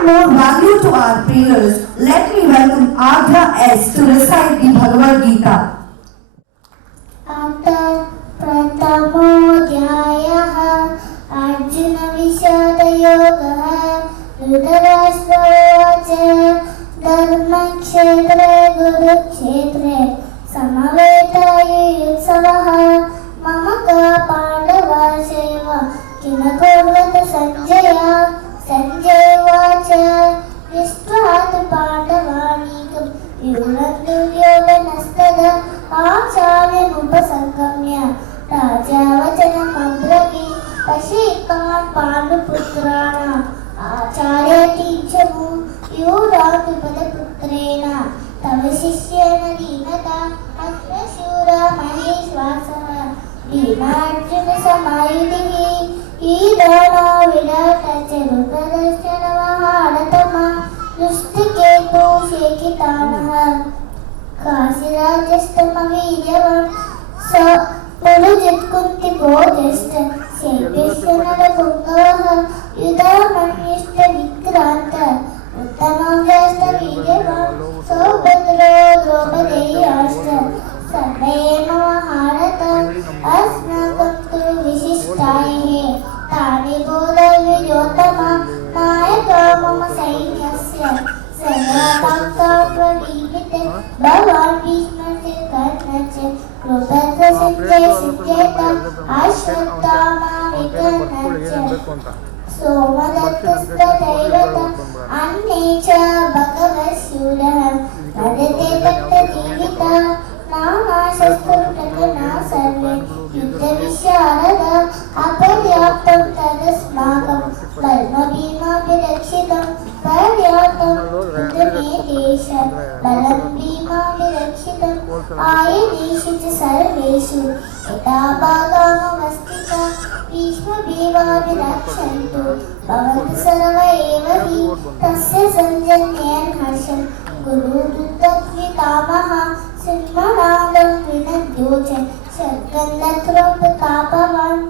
add more value to our prayers, let me welcome Adhya S. to recite the Bhagavad Gita. प्रथमोऽध्यायः अर्जुनविषादयोगः Dhritarashtra उवाच धर्मक्षेत्रे कुरुक्षेत्रे समवेतायुत्सवः मम का पाण्डवासेव किम कुर्वत सञ्जय सञ्जय उवाच दृष्ट्वा तु पाण्डवानीकं व्यूढं दुर्योधनस्तदा आचार्यमुपसंगम्य राजा वचनमब्रवीत् पश्येत्तान् पाण्डुपुत्राणाम् आचार्यतीक्षमु यूढाद्विपदपुत्रेण तव शिष्येन दीनता अश्वशूरा महेश्वासः भीमार्जुनसमायुधिः ईदनो विराटचरुप्रदर्शनमहारथमा दुष्टकेतु शेकितानः काशीराजस्तमवीर्यवान् स पुरुजित्कुन्तिभोजश्च शैब्यश्चनरपुङ्गवः युधामन्युष्टविक्रान्त उत्तमव्यस्तवीर्यवान् सौभद्रो द्रौपदेयाश्च सर्वेण महारथ अस्माकं तु विशिष्टाये तानि बोधविजोत्तमा नायका मम सैन्यस्य सर्वकाकाप्रवीमिते भवान् भीष्मस्य कर्णश्च कृपद्रसञ्जयसिञ्चेत अश्वत्थामा विकर्णश्च सोमदत्तस्तथैव अन्ये च भगवच्छूरः वदते दत्तजीविता नानाशस्त्रप्रकरणा सर्वे युद्धविशारदा अपर्याप्तं तदस्माकं कर्मभीमाभिरक्षितं पर्याप्तं युद्धमे देश बलं भीमाभिरक्षितम् आयुधेषु च सर्वेषु यथा भागामवस्थिता भीष्मदेवाभिरक्षन्तु भवन्तु सर्व एव हि तस्य सञ्जन्येन हर्षं गुरुदुत्तपितामहः सिंहनादं विनद्योच शर्कन्दत्रो प्रतापवान्